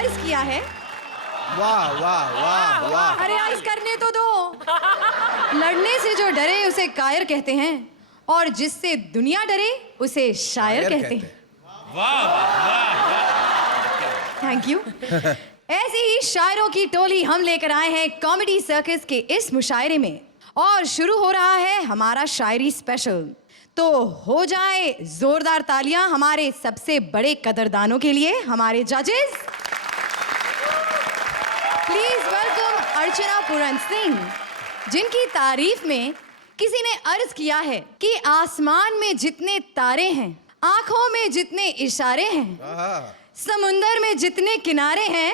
अर्ज किया है। वाह वाह वाह वाह। अरे अर्ज करने तो दो। लड़ने से जो डरे उसे कायर कहते हैं और जिससे दुनिया डरे उसे शायर कहते हैं। वाह वाह वाह। Thank you. ऐसे ही शायरों की टोली हम लेकर आए हैं कॉमेडी सर्कस के इस मुशायरे में और शुरू हो रहा है हमारा शायरी स्पेशल। तो हो जाए जोरदार तालियां हमारे सबसे बड़े कदरदानों के लिए, हमारे जजेस। प्लीज वेलकम अर्चना पूरन सिंह, जिनकी तारीफ में किसी ने अर्ज किया है कि आसमान में जितने तारे हैं, आंखों में जितने इशारे हैं, समुंदर में जितने किनारे हैं,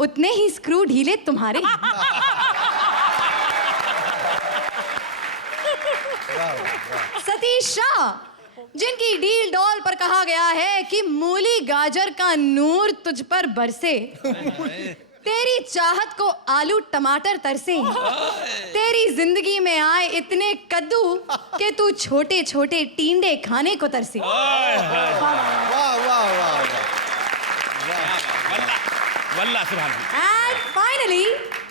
उतने ही स्क्रू ढीले तुम्हारे। सतीश शाह, जिनकी डील डॉल पर कहा गया है कि मूली गाजर का नूर तुझ पर बरसे, तेरी चाहत को आलू टमाटर तरसे, तेरी जिंदगी में आए इतने कद्दू कि तू छोटे छोटे टींडे खाने को तरसे। एंड फाइनली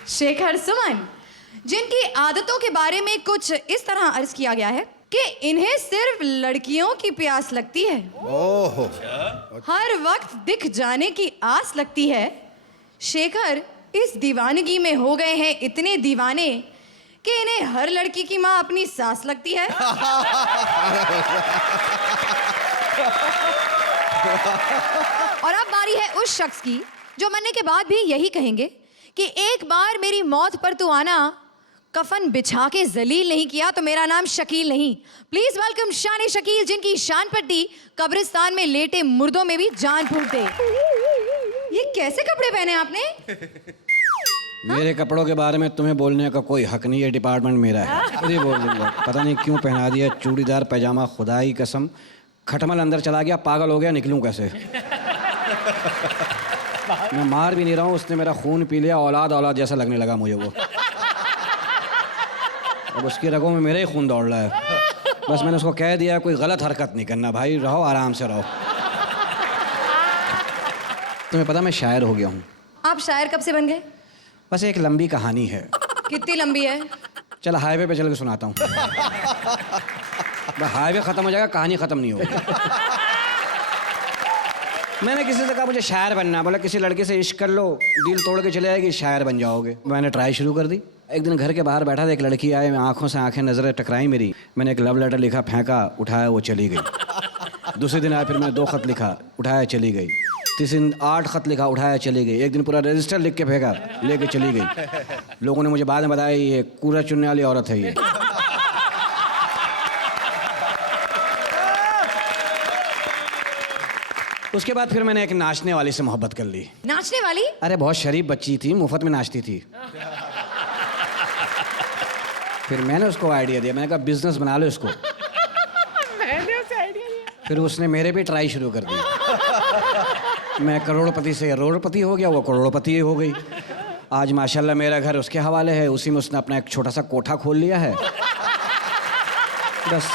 शेखर सुमन, जिनकी आदतों के बारे में कुछ इस तरह अर्ज किया गया है कि इन्हें सिर्फ लड़कियों की प्यास लगती है, ओहो, हर वक्त दिख जाने की आस लगती है। शेखर इस दीवानगी में हो गए हैं इतने दीवाने कि इन्हें हर लड़की की माँ अपनी सास लगती है। और अब बारी है उस शख्स की जो मरने के बाद भी यही कहेंगे कि एक बार मेरी मौत पर तू आना, कफन बिछा के जलील नहीं किया तो मेरा नाम शकील नहीं। प्लीज वेलकम शान शकील, जिनकी शान पट्टी कब्रिस्तान में लेटे मुर्दों में भी जान फूक दे। ये कैसे कपड़े पहने आपने? मेरे कपड़ों के बारे में तुम्हें बोलने का कोई हक नहीं है, डिपार्टमेंट मेरा है, खुद ही बोल दूंगा। पता नहीं क्यों पहना दिया चूड़ीदार पैजामा, खुदा की कसम खटमल अंदर चला गया, पागल हो गया, निकलूं कैसे? मैं मार भी नहीं रहा हूँ, उसने मेरा खून पी लिया, औलाद औलाद जैसा लगने लगा मुझे वो। अब उसकी रगों में मेरा ही खून दौड़ रहा है। बस मैंने उसको कह दिया कोई गलत हरकत नहीं करना भाई, रहो आराम से रहो। तुम्हें पता मैं शायर हो गया हूँ। आप शायर कब से बन गए? बस एक लंबी कहानी है। कितनी लंबी है? चल हाईवे पे चल के सुनाता हूँ। हाईवे खत्म हो जाएगा, कहानी खत्म नहीं होगी। मैंने किसी से कहा मुझे शायर बनना, बोला किसी लड़के से इश्क कर लो, दिल तोड़ के चले आएगी, शायर बन जाओगे। मैंने ट्राई शुरू कर दी। एक दिन घर के बाहर बैठा था, एक लड़की आई, आंखों से आंखें नजरें टकराई मेरी। मैंने एक लव लेटर लिखा, फेंका, उठाया, वो चली गई। दूसरे दिन आया, फिर मैंने 2 खत लिखा, उठाया, चली गई। तीसरे दिन 8 खत लिखा, उठाया, चली गई। एक दिन पूरा रजिस्टर लिख के फेंका, लेके चली गई। लोगों ने मुझे बाद में बताया ये कूड़ा चुनने वाली औरत है ये। उसके बाद फिर मैंने एक नाचने वाली से मोहब्बत कर ली। नाचने वाली? अरे बहुत शरीफ बच्ची थी, मुफ्त में नाचती थी। फिर मैंने उसको आइडिया दिया, मैंने कहा बिजनेस बना लो इसको। मैंने उसे आइडिया दिया। फिर उसने मेरे भी ट्राई शुरू कर दी। मैं करोड़पति से करोड़पति हो गया, वो करोड़पति हो गई। आज माशाल्लाह मेरा घर उसके हवाले है, उसी में उसने अपना एक छोटा सा कोठा खोल लिया है। बस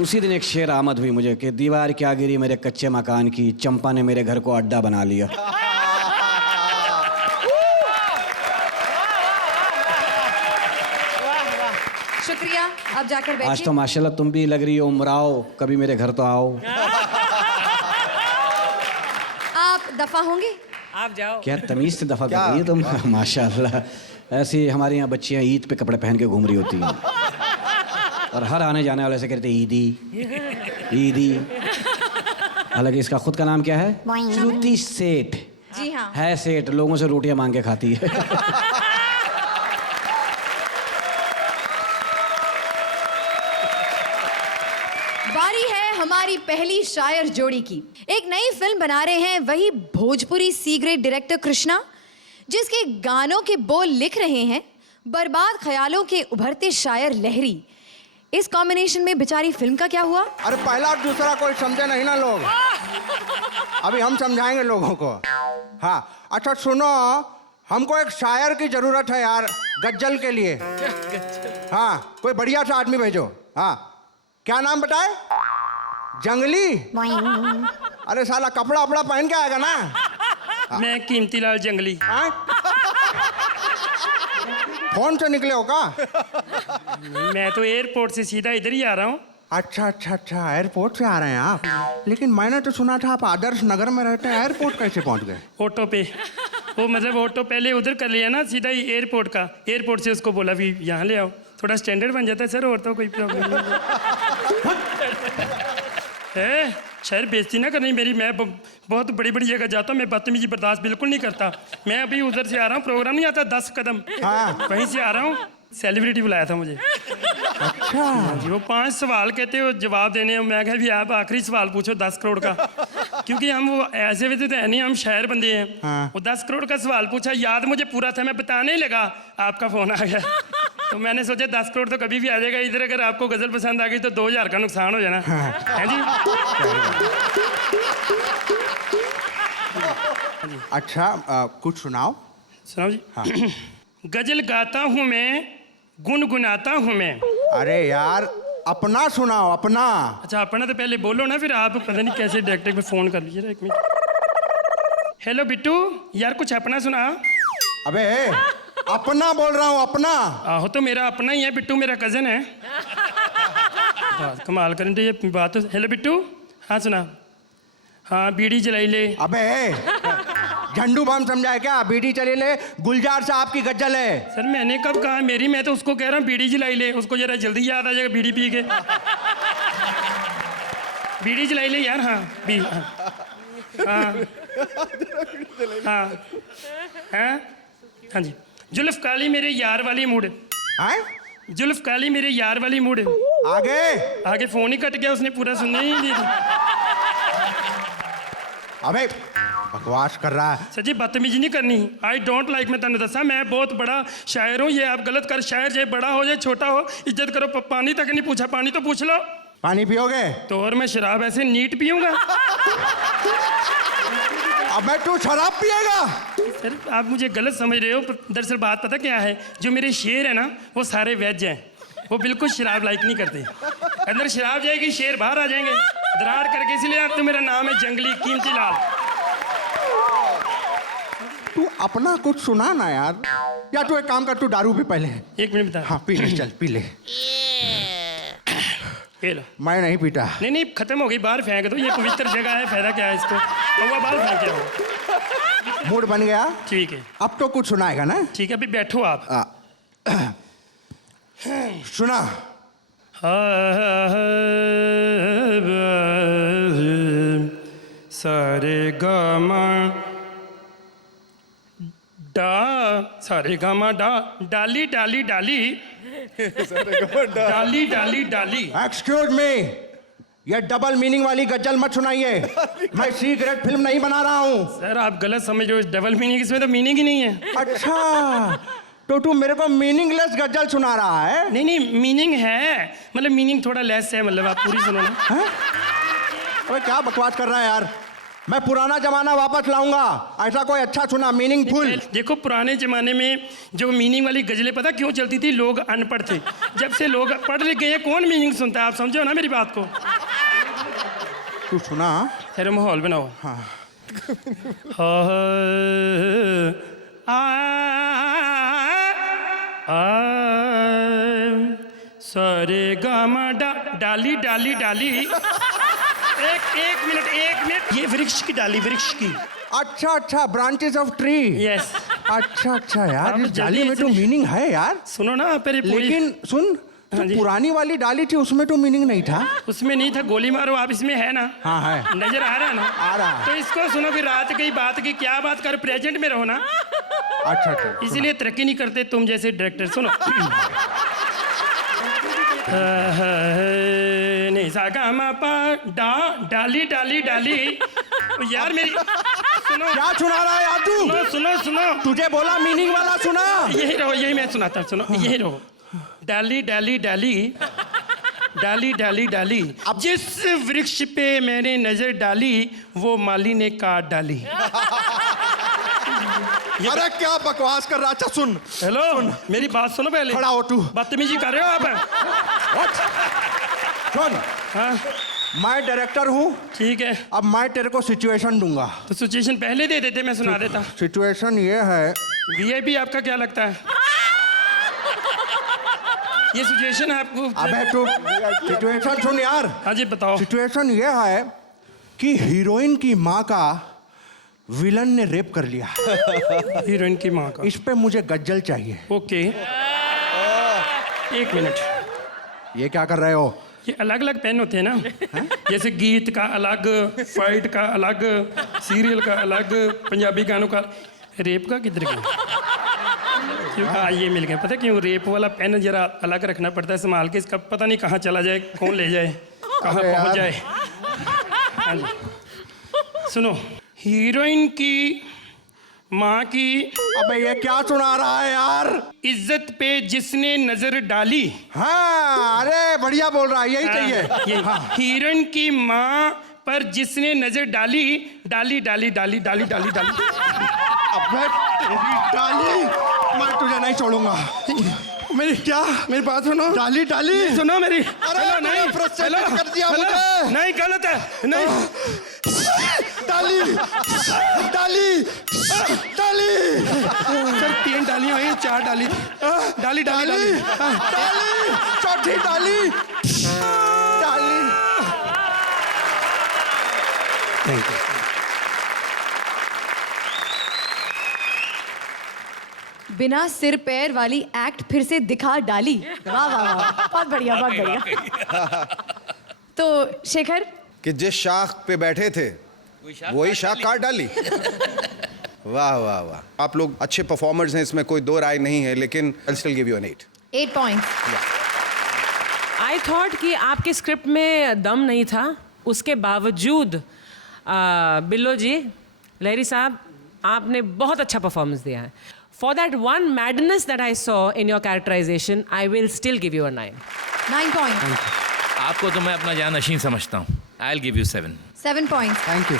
उसी दिन एक शेर आमद हुई मुझे कि दीवार क्या गिरी मेरे कच्चे मकान की, चंपा ने मेरे घर को अड्डा बना लिया। शुक्रिया, आप जाकर बैठिए। आज तो माशाल्लाह तुम भी लग रही हो उमराओ, कभी मेरे घर तो आओ। आप दफा होंगे? आप जाओ। क्या तमीज से दफा कर रही है तुम? माशाल्लाह ऐसी हमारे यहाँ बच्चियाँ ईद पे कपड़े पहन के घूम रही होती हैं और हर आने जाने वाले से कहते ईदी ईदी। हालांकि इसका खुद का नाम क्या है? श्रुति सेठ। जी हाँ। है सेठ, लोगों से रोटियां मांग के खाती है। बारी है हमारी पहली शायर जोड़ी की। एक नई फिल्म बना रहे हैं वही Bhojpuri C grade director Krishna, जिसके गानों के बोल लिख रहे हैं बर्बाद ख्यालों के उभरते शायर लहरी। इस कॉम्बिनेशन में बेचारी फिल्म का क्या हुआ? अरे पहला और दूसरा कोई समझे नहीं ना लोग, अभी हम समझाएंगे लोगों को। हाँ अच्छा सुनो, हमको एक शायर की जरूरत है यार, गज्जल के लिए। हाँ कोई बढ़िया सा आदमी भेजो। हाँ क्या नाम बताए? जंगली? अरे साला कपड़ा वपड़ा पहन के आएगा ना, मैं कीमती लाल जंगली। हाँ? फोन से निकले हो का? मैं तो एयरपोर्ट से सीधा इधर ही आ रहा हूँ। अच्छा अच्छा अच्छा, एयरपोर्ट से आ रहे हैं आप। लेकिन मैंने तो सुना था आप आदर्श नगर में रहते हैं, एयरपोर्ट कैसे पहुंच गए? ऑटो पे, वो मतलब ऑटो पहले उधर कर लिया ना, सीधा ही एयरपोर्ट का। एयरपोर्ट से उसको बोला भी यहाँ ले आओ, थोड़ा स्टैंडर्ड बन जाता है सर, और तो कोई प्रॉब्लम नहीं है। शहर बेइज्जती ना करनी मेरी, मैं बहुत बड़ी बड़ी जगह जाता हूँ, मैं बदतमीजी बर्दाश्त बिल्कुल नहीं करता। मैं अभी उधर से आ रहा हूँ, प्रोग्राम नहीं आता 10 कदम, हाँ। वहीं से आ रहा हूँ। सेलिब्रिटी बुलाया था मुझे। अच्छा जी, वो 5 सवाल कहते हो जवाब देने हैं। मैं कहा भी आप आखिरी सवाल पूछो 10 करोड़ का, क्योंकि हम वो ऐसे वैसे तो है नहीं, हम शायर बंदे हैं। हाँ। वो 10 करोड़ का सवाल पूछा, याद मुझे पूरा था, मैं बताने ही लगा आपका फ़ोन आ गया। तो मैंने सोचा 10 करोड़ तो कभी भी आ जाएगा इधर, अगर आपको गज़ल पसंद आ गई तो 2000 का नुकसान हो जाना है जी। अच्छा, कुछ सुनाओ। सुनाओ जी। हाँ। गज़ल गाता हूँ मैं, गुनगुनाता हूँ मैं। अरे यार अपना सुनाओ, अपना। अच्छा, अपना तो पहले बोलो ना, फिर आप पता नहीं कैसे डायरेक्टर में फ़ोन कर लीजिए। 1 मिनट। हेलो बिट्टू, यार कुछ अपना सुना। अबे अपना बोल रहा हूँ, अपना। आहो तो मेरा अपना ही है, बिट्टू मेरा कज़न है। कमाल करें तो ये बात तो। हेलो बिट्टू, हाँ सुना। हाँ बीड़ी जलाई ले। अबे झंडू बम समझाए क्या? बीड़ी चले ले, गुलजार साहब की गजल है। सर मैंने कब कहा मेरी, मैं तो उसको कह रहा हूँ बीड़ी जलाई ले, उसको जरा जल्दी याद आ जाएगा बीड़ी पी के। बीड़ी जलाई ले यार। हाँ बी हाँ हाँ हाँ हाँ जी। जुल्फ काली मेरे यार वाली मूड। हैं? जुल्फ काली मेरे यार वाली मूड। आगे आगे फोन ही कट गया, उसने पूरा सुनने ही नहीं दिया। अबे बकवास कर रहा है। सर जी बदतमीजी नहीं करनी। आई डोंट लाइक, मैं तेन दसा मैं बहुत बड़ा शायर हूँ, ये आप गलत कर। शायर चाहे बड़ा हो चाहे छोटा हो, इज्जत करो। पानी तक नहीं पूछा, पानी तो पूछ लो। पानी पियोगे? तो और मैं शराब ऐसे नीट पीऊंगा? अबे तू शराब पिएगा? सर आप मुझे गलत समझ रहे हो। दरअसल बात पता क्या है, जो मेरे शेर है ना वो सारे वेज हैं, वो बिल्कुल शराब लाइक नहीं करते। अंदर शराब जाएगी शेर बाहर आ जाएंगे दरार करके, इसलिए अब तो मेरा नाम है जंगली कीमती लाल। तू अपना कुछ सुना ना यार। या तू एक काम कर, तू दारू पी पहले। 1 मिनट बता। हाँ पी ले, चल पी ले। ये लो। मैं नहीं पीता। नहीं नहीं खत्म हो गई, बाहर फेंक दो, ये पवित्र जगह है, फायदा क्या है इसको। कौवा बाहर फेंक के आओ। मूड बन गया? ठीक है। अब तो कुछ सुनाएगा ना? ठीक है अभी बैठो आप। सुना। सारे गामा डा, सारे गामा डा, डाली डाली डाली, डाली डाली डाली। एक्सक्यूज मी, ये डबल मीनिंग वाली गजल मत सुनाइए। मैं सीक्रेट फिल्म नहीं बना रहा हूँ। सर आप गलत समझ रहे हो, डबल मीनिंग, इसमें तो मीनिंग ही नहीं है। अच्छा तो तू मेरे को मीनिंगलेस गजल सुना रहा है? नहीं नहीं मीनिंग है, मतलब मीनिंग थोड़ा लेस है, मतलब आप पूरी सुनो ना। हैं? अबे क्या बकवास कर रहा है यार। मैं पुराना जमाना वापस लाऊंगा, ऐसा कोई अच्छा सुना मीनिंगफुल। देखो पुराने जमाने में जो मीनिंग वाली गजलें पता क्यों चलती थी, लोग अनपढ़ थे। जब से लोग पढ़ लिख गए कौन मीनिंग सुनता है, आप समझो ना मेरी बात को। तू सुना। खैर माहौल बनाओ। हाँ। सारे गामा डाली डाली डाली। एक मिनट, ये वृक्ष की डाली, वृक्ष की। अच्छा अच्छा, ब्रांचेस ऑफ ट्री। यस। अच्छा अच्छा यार, आप इस जल्दी डाली में तो इसलिए- मीनिंग है यार। सुनो ना पहले पूरी। लेकिन सुन, जो हाँ जी। पुरानी वाली डाली थी उसमें तो मीनिंग नहीं था। उसमें नहीं था, गोली मारो आप, इसमें है ना। हाँ है। नजर आ रहा है ना। आ रहा है। तो इसको सुनो, फिर रात की बात की क्या बात कर, प्रेजेंट में रहो ना, अच्छा अच्छा। इसीलिए तरक्की नहीं करते तुम जैसे डायरेक्टर। सुनो। नहीं सागा मापा डा डाली डाली डाली। यार मेरी सुनो। क्या सुना रहा है यार तू? सुनो सुनो सुनो। तुझे बोला मीनिंग वाला सुना। यही रहो, यही मैं सुनाता हूँ, सुनो यही रहो। डाली डाली डाली, डाली डाली डाली, जिस वृक्ष पे मैंने नजर डाली वो माली ने काट डाली। अरे क्या बकवास कर रहा? अच्छा सुन। हेलो मेरी बात सुनो पहले। खड़ा हो तू। बदतमीजी कर रहे हो आप। सुन, हाँ मैं डायरेक्टर हूँ, ठीक है, अब मैं तेरे को सिचुएशन दूंगा। तो सिचुएशन पहले दे देते, मैं सुना देता। सिचुएशन ये है, वीआईपी आपका क्या लगता है? ये सिचुएशन आपको। अबे तू सिचुएशन सुन यार। हाँ जी बताओ। सिचुएशन ये है कि हीरोइन की माँ का विलन ने रेप कर लिया। हीरोइन की माँ का। इस पे मुझे गज्जल चाहिए। ओके, एक मिनट। ये क्या कर रहे हो? ये अलग अलग पेन होते हैं ना, जैसे गीत का अलग, फाइट का अलग, सीरियल का अलग, पंजाबी गानों का। रेप का किधर गया? क्यों? हाँ ये मिल गया। पता है क्यों? रेप वाला पेन जरा अलग रखना पड़ता है संभाल के, इसका पता नहीं कहाँ चला जाए, कौन ले जाए, कहाँ अबे पहुँच यार। जाए। हाँ जी सुनो, हीरोइन की माँ की अबे ये क्या सुना रहा है यार? इज्जत पे जिसने नजर डाली। हाँ अरे बढ़िया बोल रहा है, यही चाहिए। ये हीरोइन की माँ पर जिसने नजर डाली, डाली डाली डाली डाली डाली डाली। अबे तेरी डाली, मैं तुझे नहीं छोड़ूंगा। मेरी क्या? मेरी बात सुनो। डाली डाली सुनो मेरी। अरे हेलो, तूने नहीं frustrated हेलो, कर दिया हेलो, मुझे। नहीं गलत है, नहीं। डाली डाली डाली सर 3 डालियां हुई, 4 डाली। डाली डाली डाली डाली चौथी डाली डाली। Thank you. बिना सिर पैर वाली एक्ट फिर से दिखा डाली। वाह वाह वाह, बहुत बढ़िया बहुत बढ़िया। तो शेखर, कि जिस शाख पे बैठे थे वही शाख काट डाली। वाह वाह वाह, आप लोग अच्छे परफॉर्मर्स हैं, इसमें कोई दो राय नहीं है, लेकिन I still give you an 8। 8 points. I thought कि आपके स्क्रिप्ट में दम नहीं था, उसके बावजूद बिल्लो जी, लहरी साहब, आपने बहुत अच्छा परफॉर्मेंस दिया है। For that one madness that I saw in your characterisation, I will still give you a 9। 9 points. आपको तो मैं अपना जानशीन समझता हूँ। I will give you 7। 7 points. Thank you.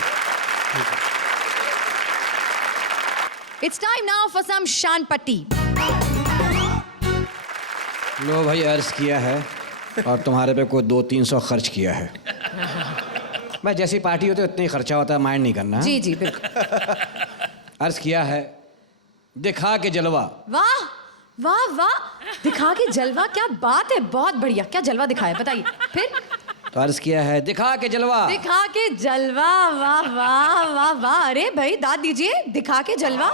It's time now for some शान पट्टी। लो भाई, अर्ज किया है और तुम्हारे पे कोई 200-300 खर्च किया है। भाई जैसी पार्टी होती है उतना ही खर्चा होता है, माइंड नहीं करना। जी जी बिल्कुल। अर्ज किया है, दिखा के जलवा। वाह वाह वाह, दिखा के जलवा, क्या बात है, बहुत बढ़िया। क्या जलवा दिखाया बताइए फिर? तो अर्ज किया है, दिखा के जलवा। दिखा के जलवा, वाह वाह वाह वाह। अरे भाई दाद दीजिए, दिखा के जलवा।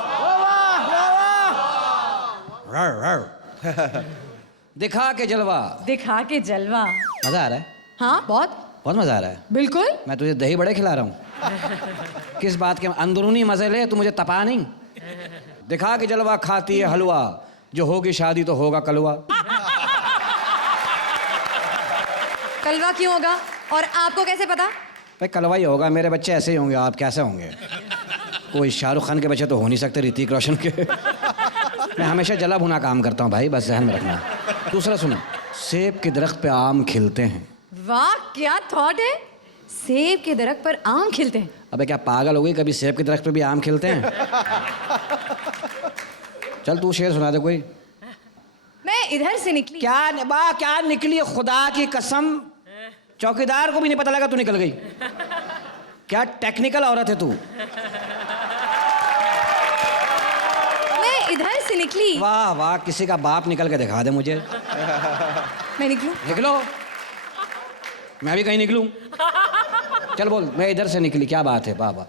दिखा के जलवा। दिखा के जलवा। मजा आ रहा है? हाँ बहुत बहुत मजा आ रहा है। बिल्कुल। मैं तुझे दही बड़े खिला रहा हूँ। किस बात के अंदरूनी मजे ले, तू मुझे तपा नहीं। दिखा के जलवा खाती है हलवा, जो होगी शादी तो होगा कलवा। कलवा क्यों होगा और आपको कैसे पता? भाई कलवा ही होगा, मेरे बच्चे ऐसे ही होंगे, आप कैसे होंगे? कोई शाहरुख खान के बच्चे तो हो नहीं सकते, ऋतिक रोशन के। मैं हमेशा जला भुना काम करता हूँ भाई, बस ध्यान में रखना। दूसरा सुनो, सेब के दरख्त पे आम खिलते हैं। वाह क्या थॉट है, सेब के दरख्त पर आम खिलते हैं। अबे क्या पागल हो गई, कभी सेब के दरख्त पे भी आम खिलते हैं? चल तू शेर सुना दे कोई। मैं इधर से निकली। क्या निकली, खुदा की कसम, चौकीदार को भी नहीं पता लगा तू निकल गई। क्या टेक्निकल औरत है तू। मैं इधर से निकली। वाह वाह, किसी का बाप निकल के दिखा दे मुझे। मैं निकलूं? निकलो, मैं भी कहीं निकलूं। चल बोल, मैं इधर से निकली, क्या बात है? वाह वाह।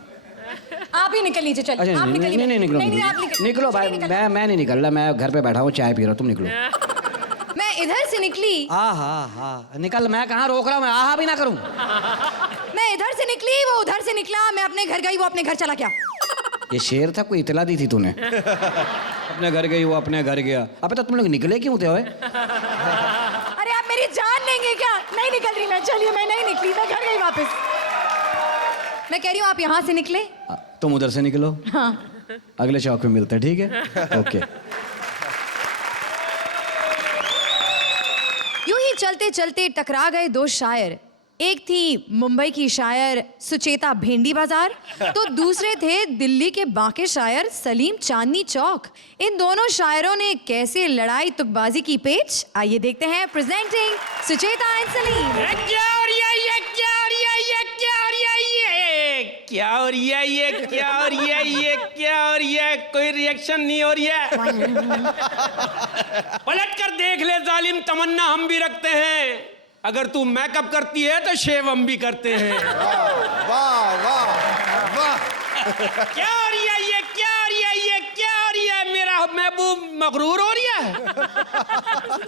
आप ही निकल लीजिए, चलिए। अच्छा आप निकलिए। नहीं निकलो, नहीं, आप निकलो भाई। मैं नहीं निकल रहा, मैं घर पे बैठा हूँ, चाय पी रहा हूँ, तुम निकलो। मैं इधर से निकली। हाँ निकल, मैं कहाँ रोक रहा हूँ, मैं आहा भी ना करूँ। मैं इधर से निकली, वो उधर से निकला, मैं अपने घर गई, वो अपने घर चला गया। ये शेर था, कोई इतला दी थी तूने? अपने घर गई, वो अपने घर गया। अब तो तुम लोग निकले क्यों थे? अरे आप मेरी जान लेंगे क्या? नहीं निकल रही मैं, चलिए मैं नहीं निकली, मैं घर गई वापस। मैं कह रही हूँ आप यहाँ से निकले। तुम उधर से निकलो। हाँ अगले चौक में मिलते हैं, ठीक है? ओके। यूं ही चलते चलते टकरा गए 2 शायर। एक थी मुंबई की शायर सुचेता भेंडी बाजार, तो दूसरे थे दिल्ली के बाके शायर सलीम चांदनी चौक। इन दोनों शायरों ने कैसे लड़ाई तुकबाजी की पेच, आइए देखते हैं। Presenting Sucheta and Salim. ये क्या और ये क्या और ये क्या हो रही है, ये क्या हो रही है, ये क्या हो रही है, कोई रिएक्शन नहीं हो रही है। पलट कर देख ले जालिम, तमन्ना हम भी रखते हैं, अगर तू मेकअप करती है तो शेव हम भी करते हैं। वाह वाह वाह। क्या हो रही है, ये क्या हो रही है, ये क्या हो रही है, मेरा महबूब मगरूर हो रही है।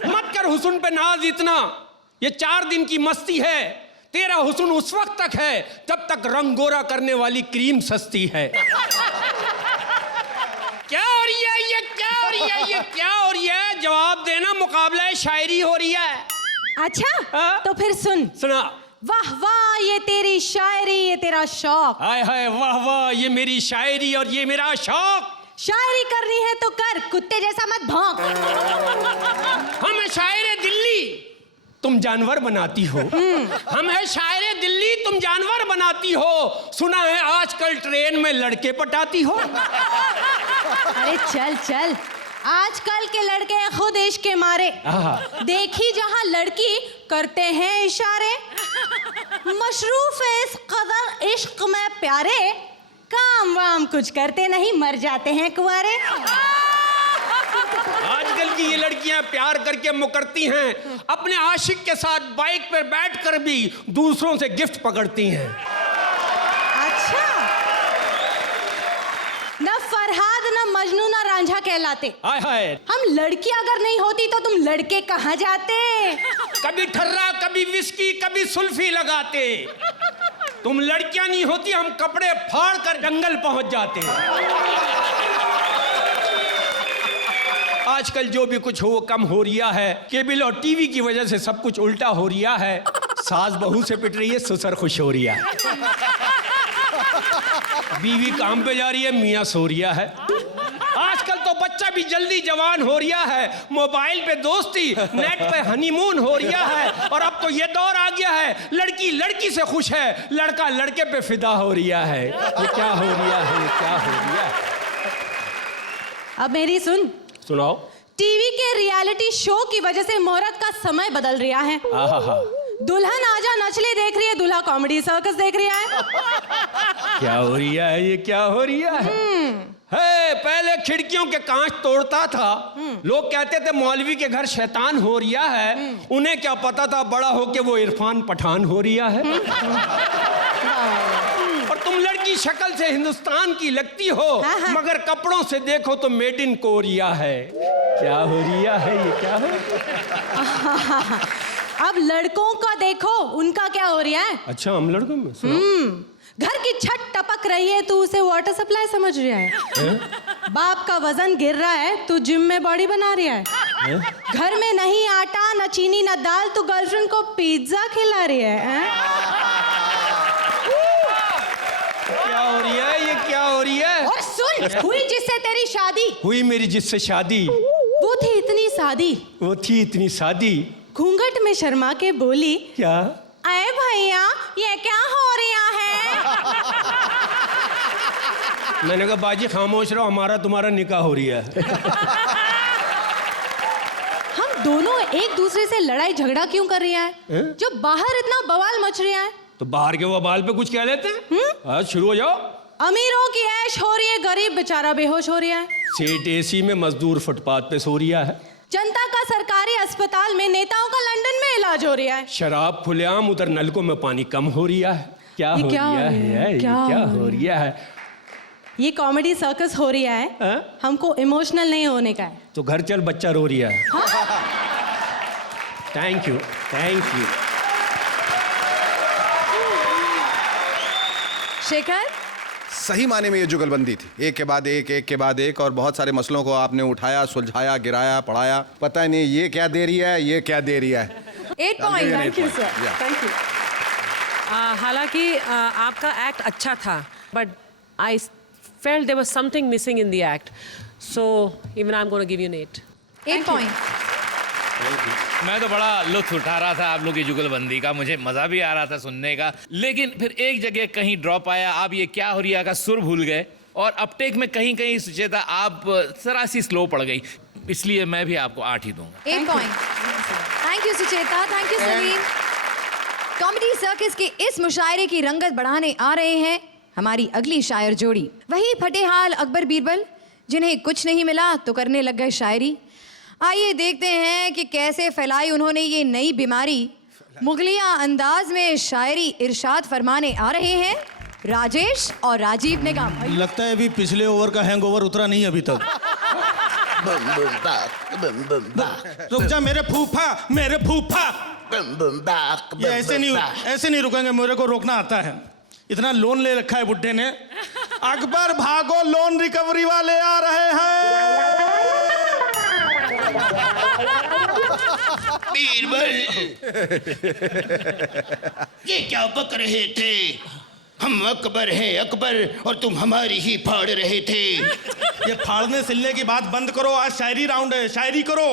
मत कर हुस्न पे नाज इतना, ये 4 दिन की मस्ती है, तेरा हुस्न उस वक्त तक है जब तक रंग गोरा करने वाली क्रीम सस्ती है। क्या हो रही है, ये क्या हो रही है, ये क्या हो रही है, जवाब देना, मुकाबला शायरी हो रही है। अच्छा हाँ? तो फिर सुन। सुना। वाह वाह ये तेरी शायरी, ये तेरा शौक। हाय हाय वाह वाह ये मेरी शायरी और ये मेरा शौक। शायरी करनी है तो कर, कुत्ते जैसा मत भौंक। हम है शायर दिल्ली, तुम जानवर बनाती हो। हम है शायर दिल्ली, तुम जानवर बनाती हो। सुना है आजकल ट्रेन में लड़के पटाती हो। अरे चल चल, आजकल के लड़के खुद इश्क के मारे, देखी जहां लड़की करते हैं इशारे, मशरूफ है इस कदर इश्क में प्यारे, काम वाम कुछ करते नहीं, मर जाते हैं कुंवारे। आजकल की ये लड़कियां प्यार करके मुकरती हैं, अपने आशिक के साथ बाइक पर बैठकर भी दूसरों से गिफ्ट पकड़ती हैं। अच्छा, न फरहाद न मजनू न रांझा कहलाते। हाय हाय। हम लड़की अगर नहीं होती तो तुम लड़के कहाँ जाते। कभी ठर्रा, कभी विस्की, कभी सुल्फी लगाते। तुम लड़कियां नहीं होती, हम कपड़े फाड़ कर जंगल पहुंच जाते। आजकल जो भी कुछ हो वो कम हो रिया है, केबल और टीवी की वजह से सब कुछ उल्टा हो रिया है। सास बहू से पिट रही है, ससुर खुश हो रिया है। बीवी काम पे जा रही है, मियाँ सो रिया है। आजकल तो बच्चा भी जल्दी जवान हो रिया है, मोबाइल पे दोस्ती, नेट पे हनीमून हो रिया है। और अब तो ये दौर आ गया है, लड़की लड़की से खुश है, लड़का लड़के पे फिदा हो रिया है। ये क्या हो रिया है, ये क्या हो रिया है। अब मेरी सुन। सुनाओ। टीवी के रियलिटी शो की वजह से मुहूर्त का समय बदल रहा है। दुल्हन आजा नचले देख रही है, दूल्हा कॉमेडी सर्कस देख रहा है। क्या हो रिया है, ये क्या हो रिया है। पहले खिड़कियों के कांच तोड़ता था, लोग कहते थे मौलवी के घर शैतान हो रिया है। उन्हें क्या पता था बड़ा होके वो इरफान पठान हो रिया है। और तुम लड़की शक्ल से हिंदुस्तान की लगती हो, मगर कपड़ों से देखो तो मेड इन कोरिया है। क्या हो रिया है, ये क्या हो। अब लड़कों का देखो, उनका क्या हो रहा है। अच्छा, हम लड़कों में घर की छत टपक रही है, तू उसे वाटर सप्लाई समझ रहा है। बाप का वजन गिर रहा है, तू जिम में बॉडी बना रहा है। घर में नहीं आटा, न चीनी, न दाल, तू गर्लफ्रेंड को पिज्जा खिला रही है। क्या हो रही है, ये क्या हो रही है। और सुन, हुई जिससे तेरी शादी, हुई मेरी जिससे शादी, वो थी इतनी सादी, वो थी इतनी सादी। घूंघट में शर्मा के बोली, क्या अरे भैया ये क्या हो रहा है। मैंने कहा बाजी खामोश रहो, हमारा तुम्हारा निकाह हो रही है। हम दोनों एक दूसरे से लड़ाई झगड़ा क्यों कर रहे हैं, जो बाहर इतना बवाल मच रहा है। तो बाहर के बवाल पे कुछ कह लेते हैं। आज शुरू हो जाओ। अमीरों की ऐश हो रही है, गरीब बेचारा बेहोश हो रहा है। सेठ एसी में, मजदूर फुटपाथ पे सो रिया है। जनता का सरकारी अस्पताल में, नेताओं का लंदन में इलाज हो रहा है। शराब खुलेआम, उधर नलकों में पानी कम हो रिया है। क्या हो रिया है, ये क्या हो रिया है। ये कॉमेडी सर्कस हो रहा है, हमको इमोशनल नहीं होने का है। तो घर चल, बच्चा रो रिया है। Thank you, thank you. Shekhar, सही माने में ये जुगलबंदी थी, एक के बाद एक, एक के बाद एक, और बहुत सारे मसलों को आपने उठाया, सुलझाया, गिराया, पढ़ाया। पता ही नहीं ये क्या दे रही है, ये क्या दे रही है। 8 point. Thank you sir, thank you. हालांकि आपका एक्ट अच्छा था, but I felt there was something missing in the act, so even I am gonna give you an 8. 8 point. मैं तो बड़ा लुत्फ उठा रहा था आप लोग की जुगलबंदी का, मुझे मज़ा भी आ रहा था सुनने का, लेकिन फिर एक जगह कहीं ड्रॉप आया। आप ये क्या हो रिया का सुर भूल गए, और अपटेक में कहीं कहीं सुचेता आप जरा सी स्लो पड़ गई, इसलिए मैं भी आपको 8 ही दूंगा। 8 point. Thank you Sucheta, thank you Salim. Comedy circus के इस मुशायरे की रंगत बढ़ाने आ रहे हैं हमारी अगली शायर जोड़ी, वही फटेहाल अकबर बीरबल जिन्हें कुछ नहीं मिला तो करने लग गए शायरी। आइए देखते हैं कि कैसे फैलाई उन्होंने ये नई बीमारी। मुगलिया अंदाज में शायरी इरशाद फरमाने आ रहे हैं राजेश और राजीव निगम। लगता है अभी पिछले ओवर का हैंगओवर उतरा नहीं अभी तक। रुक जा मेरे फूफा, मेरे फूफा। ये ऐसे नहीं रुकेंगे, मेरे को रोकना आता है। इतना लोन ले रखा है बुड्ढे ने। अकबर भागो, लोन रिकवरी वाले आ रहे हैं। बीरबल, ये क्या बक रहे थे? हम अकबर हैं अकबर, और तुम हमारी ही फाड़ रहे थे। ये फाड़ने सिलने की बात बंद करो, आज शायरी राउंड है, शायरी करो।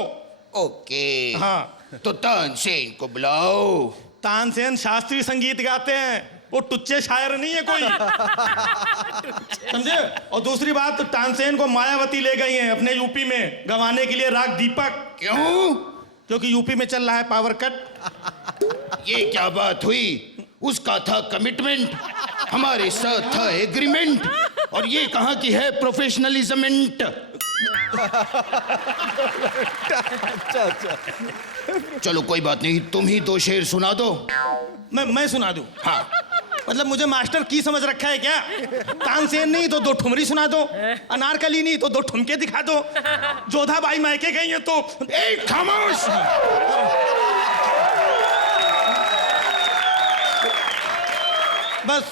ओके हाँ, तो तानसेन को बुलाओ। तानसेन शास्त्रीय संगीत गाते हैं, वो टुच्चे शायर नहीं है कोई। समझे? और दूसरी बात, तो तानसेन को मायावती ले गई हैं अपने यूपी में गवाने के लिए राग दीपक। क्यों? क्योंकि यूपी में चल रहा है पावर कट। ये क्या बात हुई? उसका था कमिटमेंट, हमारे साथ था एग्रीमेंट, और ये कहाँ की है प्रोफेशनलिज्मेंट? चलो कोई बात नहीं, तुम ही 2 शेर सुना दो। मैं सुना दूं? हाँ। मतलब मुझे मास्टर की समझ रखा है क्या? तानसेन नहीं तो 2 ठुमरी सुना दो, अनारकली नहीं तो 2 ठुमके दिखा दो, जोधाबाई मायके गई है तो। एक खामोश। बस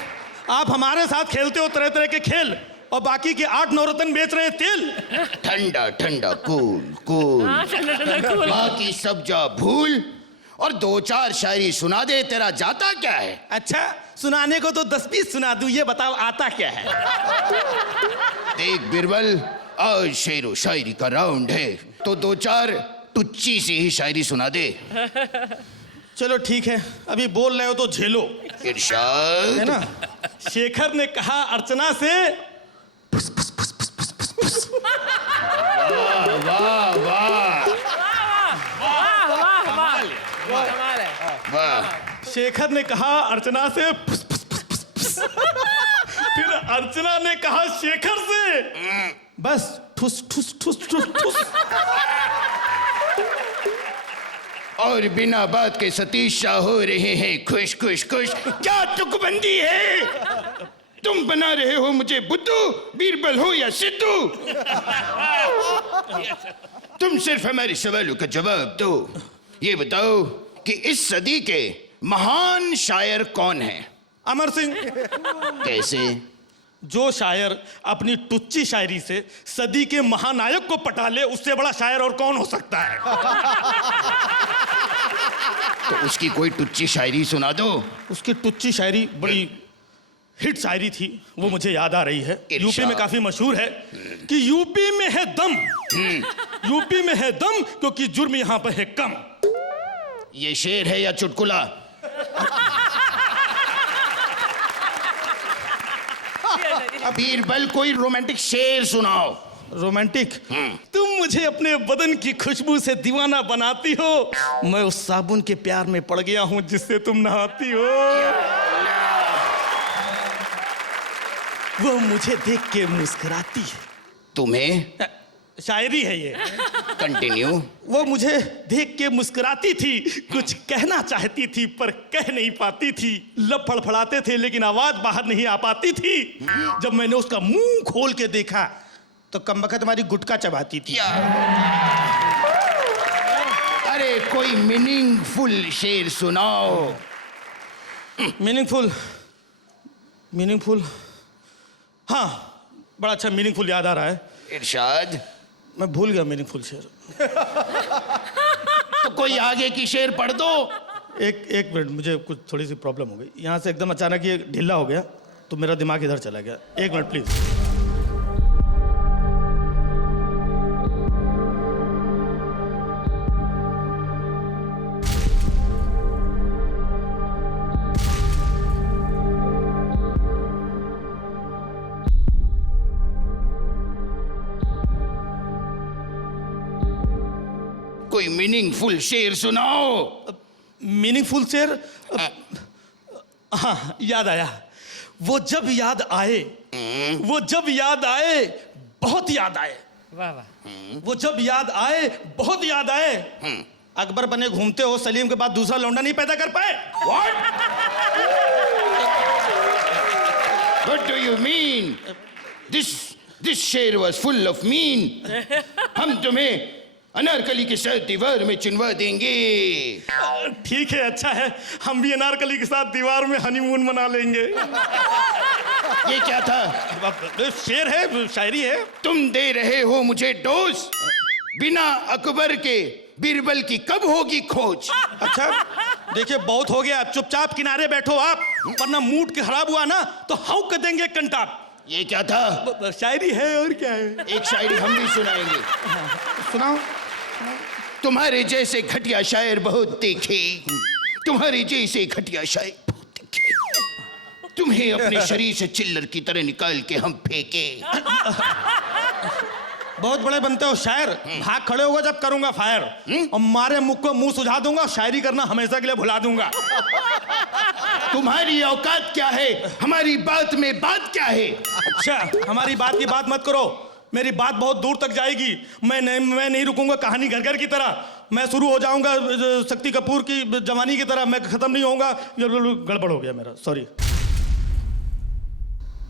आप हमारे साथ खेलते हो तरह तरह के खेल, और बाकी के 8 नवरत्न बेच रहे हैं तेल। ठंडा ठंडा कूल कूल, बाकी सब जा भूल, और 2-4 शायरी सुना दे। तेरा जाता क्या है? अच्छा, सुनाने को तो 10-20 सुना दूं, ये बताओ आता क्या है? देख बिरबल, आज शेरो शायरी का राउंड है, तो 2-4 टुच्ची सी ही शायरी सुना दे। चलो ठीक है, अभी बोल रहे हो तो झेलो। इरशाद। है ना? शेखर ने कहा अर्चना से, वाह वाह वाह। शेखर ने कहा अर्चना से, फिर अर्चना ने कहा शेखर से, बस ठुस ठुस ठुस ठुस ठुस। और बिना बात के सतीश शाह हो रहे हैं खुश खुश खुश। क्या तुकबंदी है? तुम बना रहे हो मुझे बुद्धू, बीरबल हो या सिद्धू। तुम सिर्फ हमारे सवालों का जवाब दो। ये बताओ कि इस सदी के महान शायर कौन है? अमर सिंह। कैसे? जो शायर अपनी टुच्ची शायरी से सदी के महानायक को पटा ले, उससे बड़ा शायर और कौन हो सकता है? तो उसकी कोई टुच्ची शायरी सुना दो। उसकी टुच्ची शायरी बड़ी हिट शायरी थी, वो मुझे याद आ रही है। यूपी में काफी मशहूर है कि यूपी में है दम, यूपी में है दम, क्योंकि जुर्म यहाँ पर है कम। ये शेर है या चुटकुला? बीरबल, कोई रोमांटिक शेर सुनाओ। रोमांटिक? तुम मुझे अपने बदन की खुशबू से दीवाना बनाती हो, मैं उस साबुन के प्यार में पड़ गया हूं जिससे तुम नहाती हो। वो मुझे देख के मुस्कुराती है। तुम्हें? शायरी है ये। कंटिन्यू। वो मुझे देख के मुस्कुराती थी, कुछ कहना चाहती थी पर कह नहीं पाती थी। लब फड़फड़ाते थे लेकिन आवाज बाहर नहीं आ पाती थी। जब मैंने उसका मुंह खोल के देखा तो कमबख्त हमारी गुटका चबाती थी। अरे कोई मीनिंगफुल शेर सुनाओ। मीनिंगफुल? मीनिंगफुल? हाँ, बड़ा अच्छा मीनिंगफुल याद आ रहा है। इरशाद। मैं भूल गया मीनिंगफुल शेर। तो कोई आगे की शेर पढ़ दो। एक मिनट, मुझे कुछ थोड़ी सी प्रॉब्लम हो गई। यहाँ से एकदम अचानक ये ढीला हो गया तो मेरा दिमाग इधर चला गया। 1 मिनट प्लीज। कोई मीनिंगफुल शेर सुनाओ। मीनिंगफुल शेर? हाँ, याद आया। वो जब याद आए, वो जब याद आए, बहुत याद आए। वाह वाह। वो जब याद आए, बहुत याद आए। अकबर बने घूमते हो, सलीम के बाद दूसरा लौंडा नहीं पैदा कर पाए। What do you mean? This शेर was full of mean. हम तुम्हें अनारकली के साथ दीवार में चुनवा देंगे। ठीक है, अच्छा है, हम भी अनारकली के साथ दीवार में हनीमून मना लेंगे। ये क्या था? शेर है, शायरी है। तुम दे रहे हो मुझे डोज। बिना अकबर के बीरबल की कब होगी खोज? अच्छा, देखिए बहुत हो गया, चुपचाप किनारे बैठो आप, वरना मूड के खराब हुआ ना तो हाउ कर देंगे कंटाप। ये क्या था? शायरी है, और क्या है। एक शायरी हम भी सुनाएंगे। सुनाओ। तुम्हारे जैसे घटिया शायर बहुत देखे, तुम्हारे जैसे घटिया शायर बहुत देखे। तुम्हें अपने शरीर से चिल्लर की तरह निकाल के हम फेंके। बहुत बड़े बनते हो शायर, भाग खड़े होगा जब करूंगा फायर, और मारे मुख को मुंह सुझा दूंगा, शायरी करना हमेशा के लिए भुला दूंगा। तुम्हारी औकात क्या है? हमारी बात में बात क्या है? अच्छा, हमारी बात की बात मत करो, मेरी बात बहुत दूर तक जाएगी। मैं नहीं रुकूंगा कहानी घर घर की तरह। मैं शुरू हो जाऊंगा शक्ति कपूर की जवानी की तरह, मैं खत्म नहीं होऊंगा। गड़बड़ हो गया मेरा, सॉरी,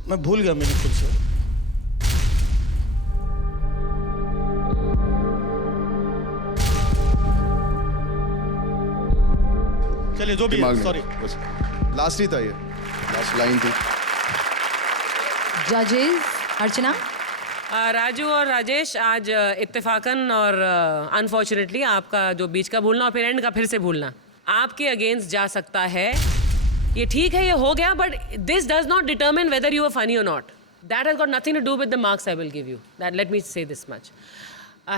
मैं भूल गया मेरी खुद से। चलिए जो भी है, सॉरी। लास्ट ही था ये, लास्ट लाइन थी। जजेस अर्चना। राजू और राजेश, आज इत्तेफाकन और अनफॉर्चुनेटली आपका जो बीच का भूलना और फिर एंड का फिर से भूलना आपके अगेंस्ट जा सकता है। ये ठीक है, ये हो गया, but this does not determine whether you are funny और not. That has got nothing to do with the marks I will give you. That let me say this much.